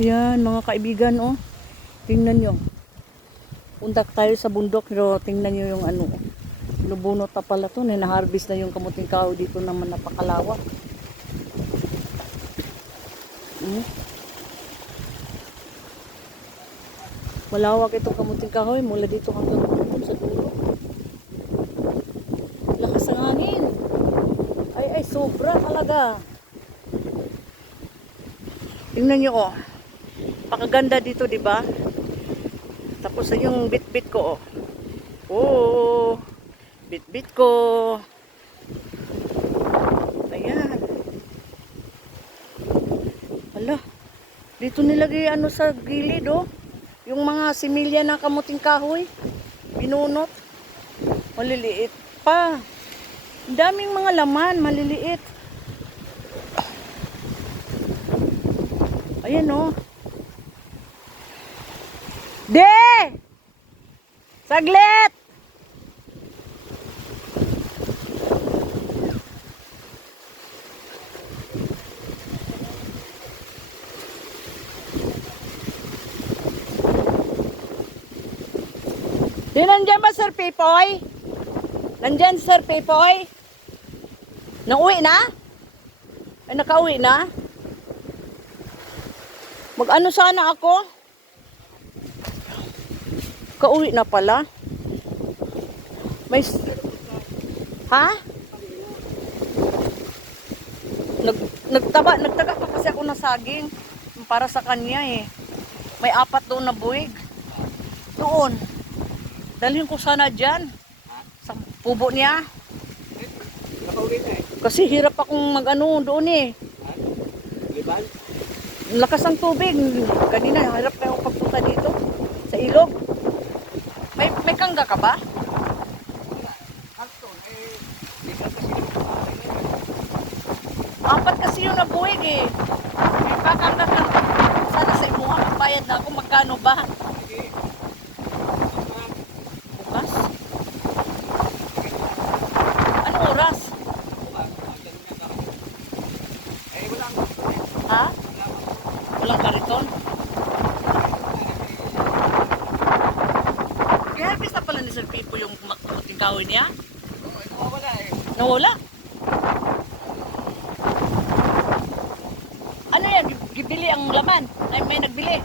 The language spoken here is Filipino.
Ayan mga kaibigan, oh. Tingnan nyo. Punta tayo sa bundok, pero tingnan nyo yung ano. Lubunot na pala to. Na-harvest na yung kamuting kahoy dito naman napakalawak. Malawak itong kamuting kahoy mula dito hanggang doon sa dulo. Lakas ng hangin. Ay, sobra talaga. Tingnan nyo, oh. Pakaganda dito, di ba? Tapos yung bit-bit ko, oh. Oh, bit-bit ko. Ayan. Hala. Dito nilagay ano sa gilid, oh. Yung mga similya ng kamuting kahoy. Binunot. Maliliit pa. Ang daming mga laman, maliliit. Ayan, oh. De! Saglit! Di nandyan ba Sir Pipoy? Nandyan Sir Pipoy? Nauwi na? Ay nakauwi na? Mag-ano sana ako? Kauwi na pala. May... Ha? Nagtaga pa kasi ako ng saging. Para sa kanya eh. May 4 doon na buwig. Doon. Dalhin ko sana dyan. Sa pubo niya. Kasi hirap akong mag-ano doon eh. Liban? Lakas ng tubig. Kanina, hirap na akong pagpunta dito. Sa ilog. May kangga ka ba? Apat kasi yung nabuwig eh. May pakangga ka. Sana sa imuha, magbayad na ako. Magkano ba? Bukas? Anong oras? Ha? Walang kariton? Kaya pala ni Sir Pipo yung kamuting kahoy niya? Nawala eh. Nawala? Ano yan? Gibili ang laman? Ay, may nagbili?